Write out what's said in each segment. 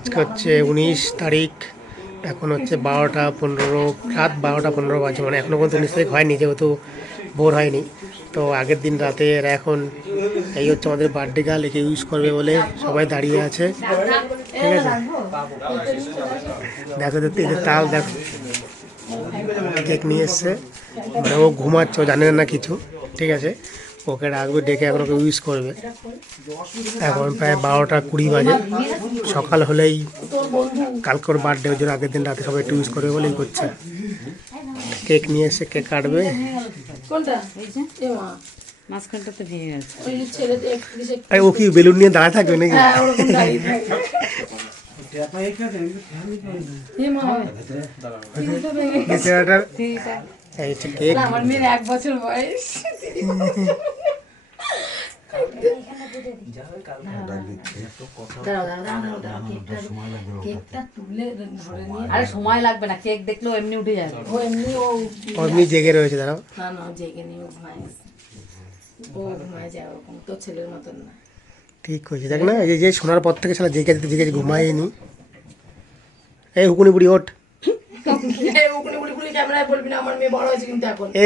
আজকে হচ্ছে 19 তারিখ, এখন হচ্ছে 12টা 15, রাত 12টা 15 বাজে। মানে এখনও পর্যন্ত 19 তারিখ হয়নি, যেহেতু ভোর হয়নি। তো আগের দিন রাতে এরা এখন এই হচ্ছে আমাদের বার্থডে গার্ল, একে ইউজ করবে বলে সবাই দাঁড়িয়ে আছে। ঠিক আছে, দেখো দেখতে এদের তাল দেখো, কেক নিয়ে এসছে। মানে ও ঘুমাচ্ছে, ও জানে না কিছু। ঠিক আছে, ওকে রাখবে, ডেকে এখন ওকে ইউজ করবে। এখন প্রায় 12টা 20 বাজে। সকাল হলেই কালকের বার্থডে, ওই জন্য আগের দিন রাতে সবাই একটু ইউজ করবে বলেই করছে। কেক নিয়ে এসে কেক কাটবে। ও কি বেলুন নিয়ে দাঁড়ায় থাকবে নাকি? আমার মেয়ের 1 বছর বয়স। আরে সময় লাগবে না, কেক দেখলেও এমনি উঠে যাবে। ও এমনি জেগে রয়েছে, দাঁড়াও। না না, জেগে নেই, ও ঘুমায় যায় ওরকম, তো ছেলের মতন না। ঠিক হয়েছে, দেখ না, এই যে শোনার পর থেকে ছেলে জেগে জেগে ঘুমায়নি। এই হুকুনি বুড়ি ওঠ।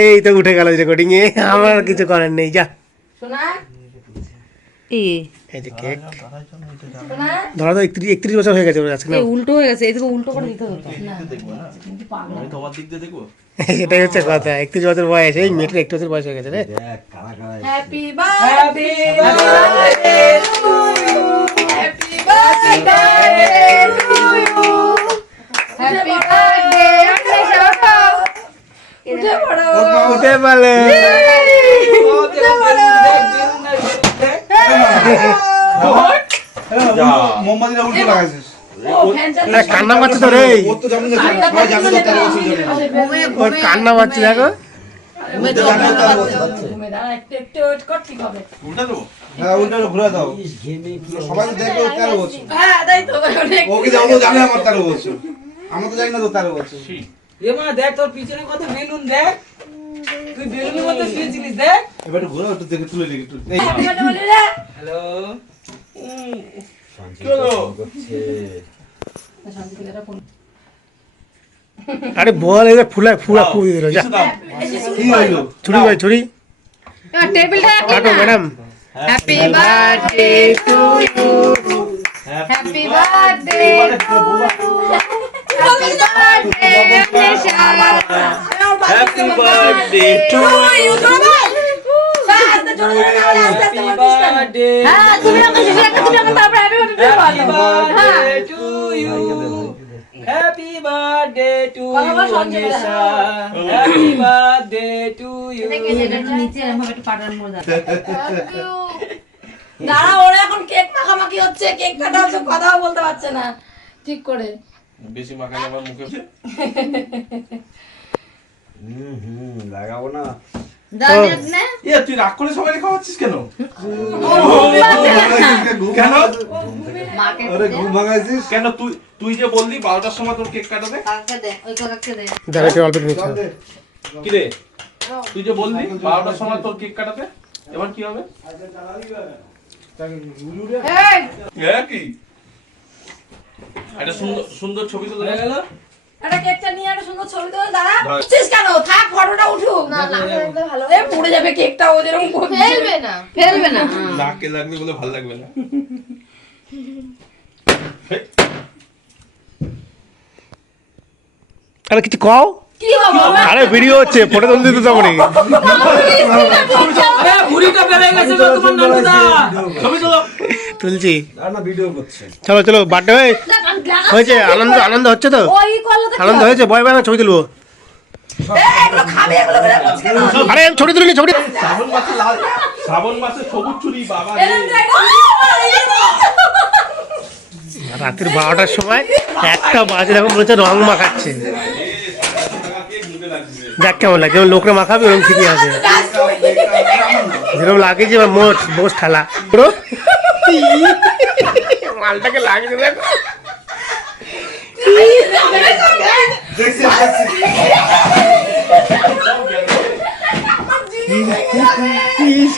এই তো উঠে গেল রেকর্ডিং এ, আমার কিছু করার নেই, যা। এই যে কেক ধরো তো 31 বছর হয়ে গেছে আজকে না? উল্টো হয়ে গেছে, এদিকে উল্টো করে দিতে হতো না। এটাই হচ্ছে কথা, 31 বছর বয়স, এই মেয়েটার 1 বছর বয়স হয়ে গেছে রে। Happy birthday to you, happy birthday to you, happy birthday. উঠে পড়ো, উঠে বলে কান্না পাচ্ছে তো রে, কান্না পাচ্ছে দেখো। আমরা তো জানি না তো 13 বছর। দেখ তোর পিছনে কত বেলুন, দেখ তুই বেলুনের মধ্যে শুয়েছিলিস, দেখ এবার ঘোরা একটু দেখে তুলে দিই একটু। হ্যালো, আরে বল, এই ফুলা ফুলা ফুল দিল, যা। কি হইলো? ছুরি ভাই, ছুরি টেবিলটা কাটো madam. Happy birthday to you, happy birthday to you, happy birthday Nesha, happy birthday to you. Happy birthday, হ্যাঁ তুমি আমাকে তারপর happy birthday to you, happy birthday to Nesha, happy birthday to you. নিচে এরকম একটু পাটার মোড় দাঁড়া, ওরা এখন কেক মাখামাখি হচ্ছে, কেক কাটা হচ্ছে, কথাও বলতে পারছে না ঠিক করে। বেশি মাখালে আমার মুখে লাগাবো না। তুই রাগ করে সবাই খাওয়াচ্ছিস কেন? কেন ঘুম ভাঙাইছিস কেন? তুই যে বললি 12টার সময় তোর কেক কাটাবে। কি রে, তুই যে বললি 12টার সময় তোর কেক কাটাবে, এবার কি হবে? কি একটা সুন্দর ছবি তো দেখা গেল। একটা কেকটা নিয়ে একটা সুন্দর ছবি তোলা, দাঁড়া বুঝছিস কেন? থাক, ফটোটা উঠুক না, ভালো এ পড়ে যাবে কেকটা, ও যেরকম ফেলবে না, ফেলবে না, নাকে লাগবে বলে ভালো লাগবে না। আরে কিছু কও। কি হবে? আরে ভিডিও হচ্ছে, ফটো তুলতে দিতে হবে নাকি? আরে বুড়িটা বেড়ে গেছে গো তোমার নানুদা। ছবি তোলো। তুলছি, না ভিডিও করছে। চলো চলো, বার্থডে হয়েছে, আনন্দ আনন্দ হচ্ছে তো, ওই করলো তো আনন্দ হয়েছে। বয় বয় ছবি তুলবো। এগুলো খাবে, এগুলো করে করছিস কেন? আরে ছবি তুলিনি, ছবি শ্রাবণ মাসে সবুজ চুরি বাবা। রাতের 12টার সময় 1টা বাজে, দেখো বলেছে রং মাখাচ্ছে। দেখ কেমন লাগে, যেমন লোকরা মাখাবে ওরকম ঠিকই আছে, যেরকম লাগে যে মোট বোস ঠালা পুরো মালটাকে লাগছে দেখো।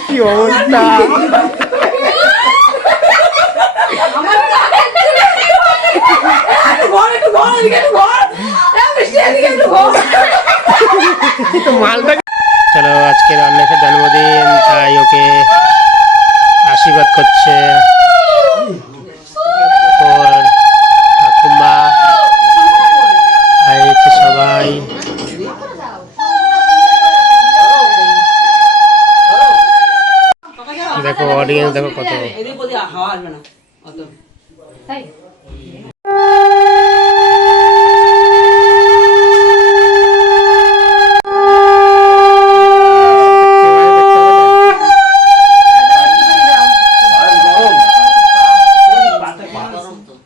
কি অবস্থা! মালটা চলো আজকের অন্বেষার জন্মদিন, তাই ওকে আশীর্বাদ করছে ওর ঠাকুমা আর হচ্ছে সবাই। দেখো অডিয়েন্স দেখো কত। হাওয়া আসবে না অত।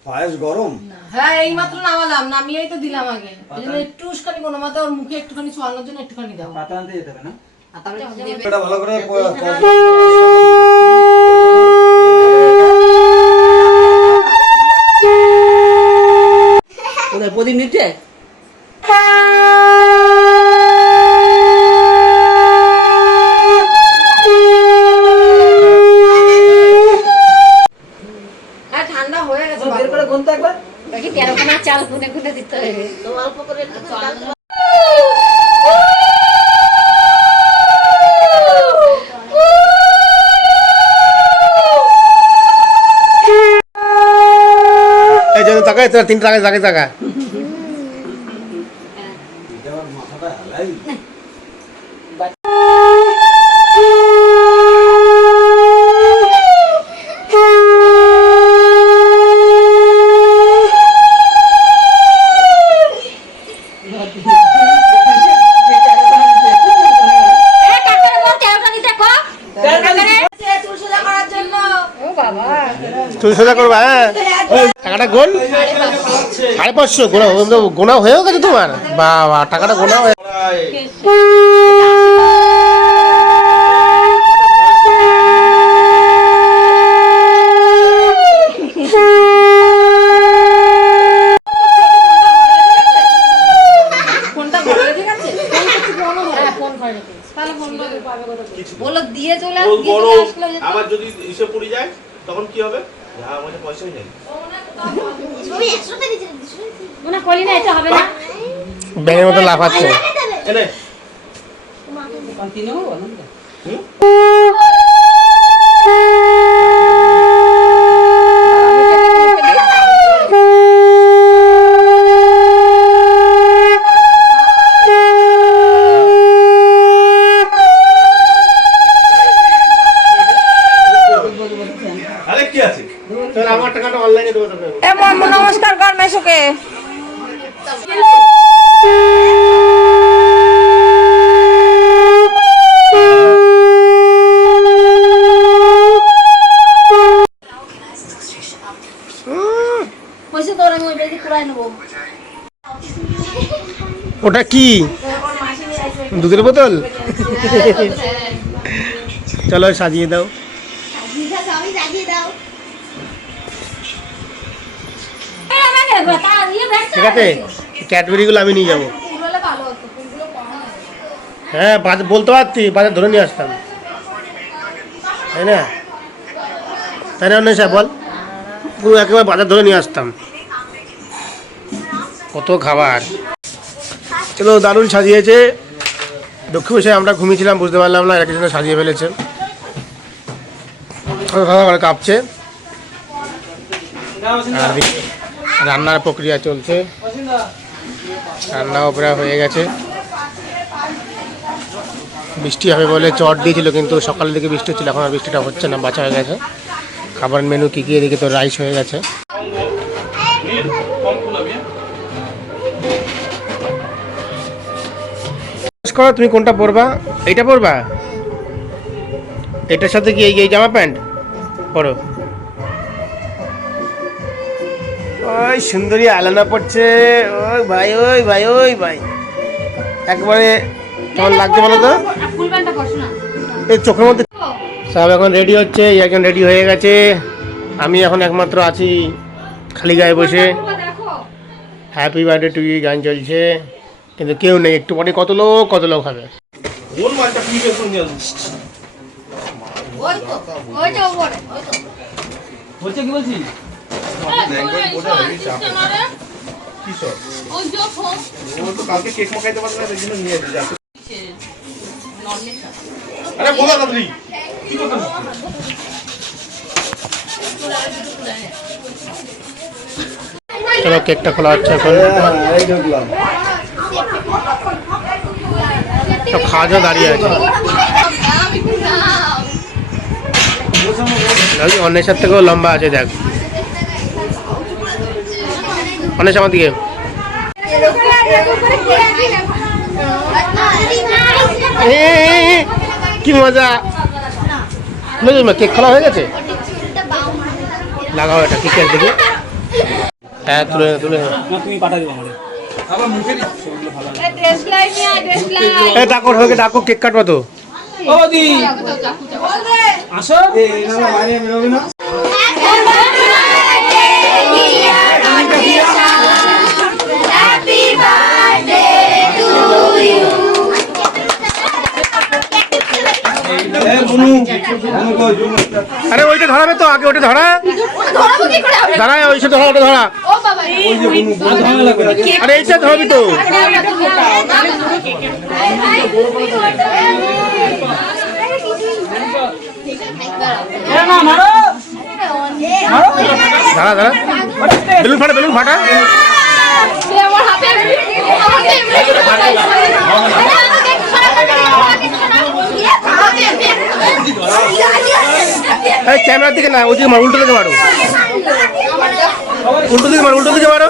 পায়েস গরম। হ্যাঁ এই মাত্র নামালাম, নামিয়েই তো দিলাম আগে। এই জন্য একটুখানি কোনো মতে ওর মুখে একটুখানি ছোঁয়ানোর জন্য একটুখানি দাও। পাতা আনতে যেতে হবে না? আর তারপরে এটা ভালো করে কোথায় প্রদীপ নিচ্ছে? হ্যাঁ ঠান্ডা হয়ে গেছে। বের করে গুনতে একবার। দেখি 13 কোনা চাল গুনে গুনে দিতে হবে। অল্প করে এই জন্য টাকা 3 টাকা টাকা মাথাটা হালাই। তুই সোজা করবা। হ্যাঁ টাকাটা গোল 550 গোনা হয়েও গেছে তোমার। বাবা টাকাটা গোনা হয়ে বলো দিয়ে চলে আবার যদি এসে পড়ে যায় তখন কি হবে? আমাদের পয়সাই নেই। মনে করি না এটা হবে না। ব্যাঙের মতো লাফাচ্ছে। এনে কন্টিনিউ বলো না। আরে কি আছে? চল আমার টাকাটা অনলাইনে দেবো তোকে। নমস্কার কর মেসোকে। পয়সা তোর আমি ওইটা দিয়ে পুরাই নেবো। ওটা কি দুধের বোতল? চলো সাজিয়ে দাও। ঠিক আছে ক্যাডবেরিগুলো আমি নিয়ে যাবো। হ্যাঁ বলতে পারতি, বাজার ধরে নিয়ে আসতাম, তাই না? তাই না অন্বেষা বল? পুরো একেবারে বাজার ধরে নিয়ে আসতাম। কত খাবার। চলো দারুণ সাজিয়েছে। দক্ষিণ বসে আমরা ঘুমিয়েছিলাম, বুঝতে পারলাম না, এরা কিছু সাজিয়ে ফেলেছে। কাঁপছে। আর রান্নার প্রক্রিয়া চলছে, রান্নাও প্রায় হয়ে গেছে। বৃষ্টি হবে বলে চট দিয়েছিল, কিন্তু সকালের দিকে বৃষ্টি হচ্ছিল, এখন আর বৃষ্টিটা হচ্ছে না, বাঁচা হয়ে গেছে। খাবার মেনু কী কী এদিকে তো রাইস হয়ে গেছে। করো তুমি কোনটা পরবা? এইটা পরবা? এটার সাথে কি এই জামা প্যান্ট পরো? ওই সুন্দরী আলানা পড়ছে। ওই ভাই ওই ভাই ওই ভাই একবারে কেমন লাগছে বলো তো? এই চোখের মধ্যে সব এখন রেডি হচ্ছে, একজন রেডি হয়ে গেছে। আমি এখন একমাত্র আছি খালি গায়ে বসে। হ্যাপি বার্থডে টু ইউ গান চলছে, কিন্তু কেউ নেই। একটু পরে কত লোক হবে। কোন মালটা কি বের করে নিয়ে বলছে কি বলছিস? কি সব? ও তো কালকে কেক মাখাইতে পারবে না, এই জন্য নিয়ে এসেছি। আরে বলো তাড়াতাড়ি কি কথা চলো কেকটা খোলা হচ্ছে এখন। সব খাওয়া দাওয়া দাঁড়িয়ে আছে। অন্বেষার থেকেও লম্বা আছে দেখ। অন্বেষ আমার দিকে কি মজা। কেক খোলা হয়ে গেছে, লাগাও এটা কেকের দিকে। হ্যাঁ তুলে তুলে তুমি পাঠা দিও আমাদের আবার মুখে ডাকো ঢোকে ডাকো, কেক কাটবো তো। ও দি আসো এই না মারিয়া মেরোবে না। আরে ওইটা ধরাবে তো, আগে ওটা ধরা ধরা, ওইসব ধরা, ওটা ধরা। আরে এইটা ধরবি তো। ধরা ধরা, বেলুন ফাটা, বেলুন ফাটা। ক্যামেরার দিকে না, ওইদিকে মারো, উল্টো দিকে মারো, উল্টো দিকে মারো, উল্টো দিকে মারো।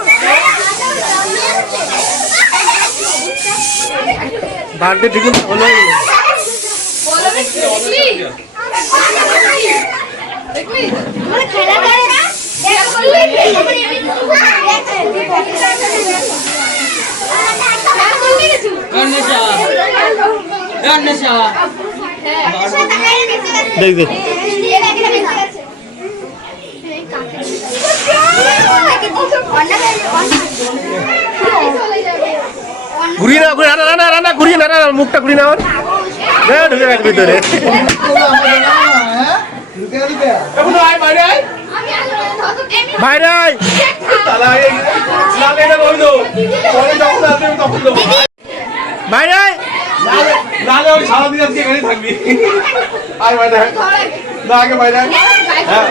বার্থডে ঠিক হলো। দেখ দেখ ঘুরিয়ে না, রান্না রান্না রান্না ঘুরিয়ে না, রান্না মুখটা ঘুরিয়ে না, আমার ঢুকে গেছে ভিতরে। ভাইরাই ভাইরাই নালে ওই সারাদিন আজকে এখানেই থাকবি। আর বাইরে না, আগে বাইরে হ্যাঁ,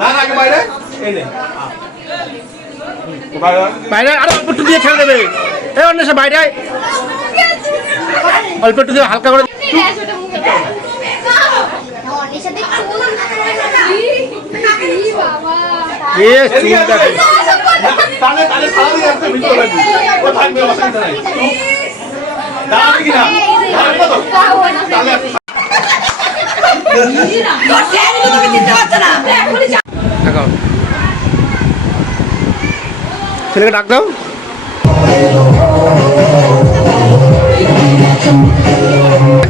না না আগে বাইরে এই নে বাইরে বাইরে আরো অল্প একটু দিয়ে ছেড়ে দেবে। এই অন্য সব বাইরে অল্প একটু দিয়ে হালকা করে। তাহলে তাহলে সারাদিন আজকে ভিতরে থাকবি, ও থাকবে অসুবিধা নাই। দাঁড়াবি কিনা দাঁড়াবো তো তাহলে ছেলেকে ডাক দাও।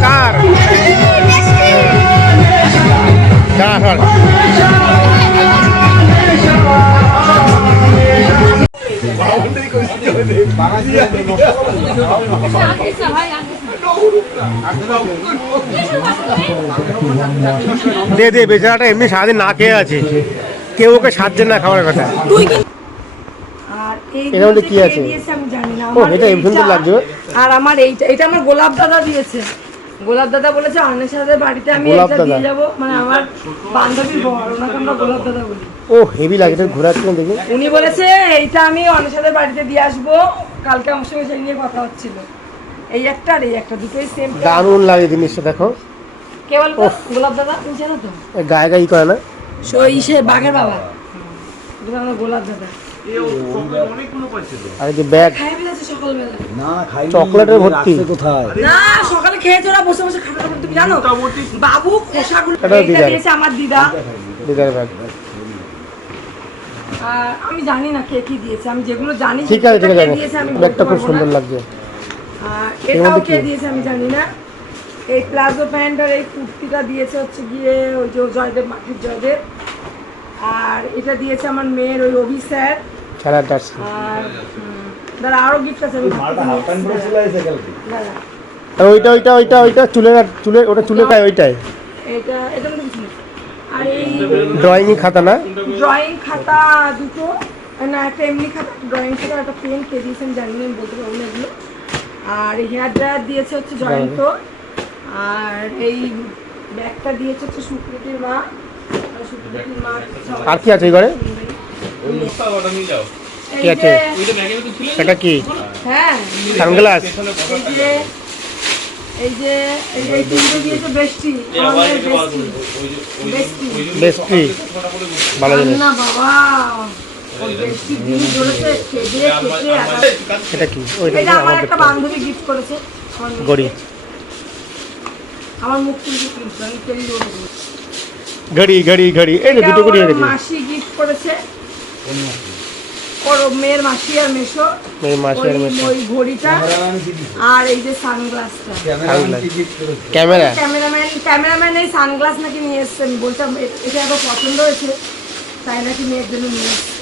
কার দাঁড়া সর। দে দে, বেচারাটা এমনি সারাদিন না খেয়ে আছে, কেউ ওকে সাহায্য না খাওয়ার কথা। আর এই এর মধ্যে কি আছে? দিয়েছে আমি জানি না। ও আমার এটা এমন সুন্দর লাগছে। আর আমার এটা আমার গোলাপ দাদা দিয়েছে। গোলাপ দাদা বলেছে অন্বেষাদের বাড়িতে আমি গোলাপ এটা দাদা? দিয়ে যাব, মানে আমার বান্ধবীর বর, ওনাকে আমরা গোলাপ দাদা বলি। ও হেভি লাগে, এটা ঘোরাচ্ছেন দেখি। উনি বলেছে এইটা আমি অন্বেষাদের বাড়িতে দিয়ে আসবো, কালকে আমার সঙ্গে সেই নিয়ে কথা হচ্ছিল। এই একটা আর এই একটা, দুটোই সেম। দারুণ লাগে জিনিসটা, দেখো। কে বলতো? গোলাপ দাদা, তুমি জানো তো? গায়ে গায়ে করে না, সে বাঘের বাবা, আমার গোলাপ দাদা। আর এই যে ব্যাগ খাই ফেলেছে সকালবেলা। চকলেটের ভর্তি। না সকালে খেয়েছে ওরা বসে বসে খাতা খাতা, তুমি জানো বাবু খোসাগুলো এটাও এইটা দিদার। দিয়েছে আমার দিদা। দিদার ব্যাগ। আর আমি জানি না কে কি দিয়েছে, আমি যেগুলো জানি ঠিক আছে ঠিক সেটা কে আছে, দিয়েছে আমি ব্যাগটা বলতে খুব পারবো সুন্দর না। লাগছে। আর এর এটাও মধ্যে কে কি? দিয়েছে আমি জানি না। এই প্লাজো প্যান্ট আর এই কুর্তিটা দিয়েছে হচ্ছে গিয়ে ওই যে জয়দেব, মাটির জয়দেব। আর এটা দিয়েছে আমার মেয়ের ওই অভি স্যার। খেলার জার্সি। আর দাঁড়া আরো গিফট আছে, আমি দাঁড়া। আর ওইটা ওইটা ওইটা ওইটা চুলের চুলের ওটা চুলের গায়ে ওইটাই এটা এটা মধ্যে কিছু নেই। আর এই ড্রয়িং খাতা না, ড্রয়িং খাতা দুটো, না একটা এমনি খাতা, ড্রয়িং খাতা, একটা পেন কে দিয়েছেন জানি না, আমি বলতে পারবো না এগুলো। আর হেয়ার ড্রায়ার দিয়েছে হচ্ছে জয়ন্ত। আর এই ব্যাগটা দিয়েছে হচ্ছে সুপ্রীতির মা। সুপ্রীতির মা আর কি আছে এই ঘরে? ওই লোকটা ওটা নিয়ে যাও। এই কি আছে? যে ওইটা ব্যাগের ভিতর ছিল। এটা কি? হ্যাঁ সানগ্লাস? এই যে এই তিনটে দিয়েছে বেস্টি, আমাদের বেস্টি, বেস্টি ভালো জিনিস। না বাবা ওই বেস্টি দিন ধরেছে খেদে খেতে এটা কি? ওইটা এটা আমার আমাদের একটা বান্ধবী গিফট করেছে আমার মেয়েকে। ঘড়ি। আমার মুখ তুলতে তুলতে আমি তেল দেবো। ঘড়ি ঘড়ি ঘড়ি, এই যে এটা দুটো ঘড়ি ওর রেখেছি। মাসি গিফট করেছে, ওর মেয়ের মাসি আর মেশো। মেয়ে মাসি আর মেয়ে। ওই ঘড়িটা আর এই যে সানগ্লাসটা। ক্যামেরা। ক্যামেরাম্যান এই সানগ্লাস নাকি নিয়ে এসছে, আমি বলতাম এটা এত পছন্দ হয়েছে তাই নাকি মেয়ের জন্য নিয়ে এসছে।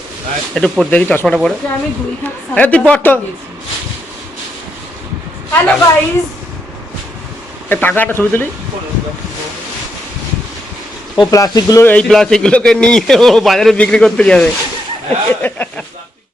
একটু পর দেখি চশমাটা পরে। এটা আমি 2 থাক। আরে তুই পর তো। হ্যালো গাইস, এই টাকাটা ছবি তুলি। ও প্লাস্টিকগুলো, এই প্লাস্টিকগুলোকে নিয়ে ও বাজারে বিক্রি করতে যাবে।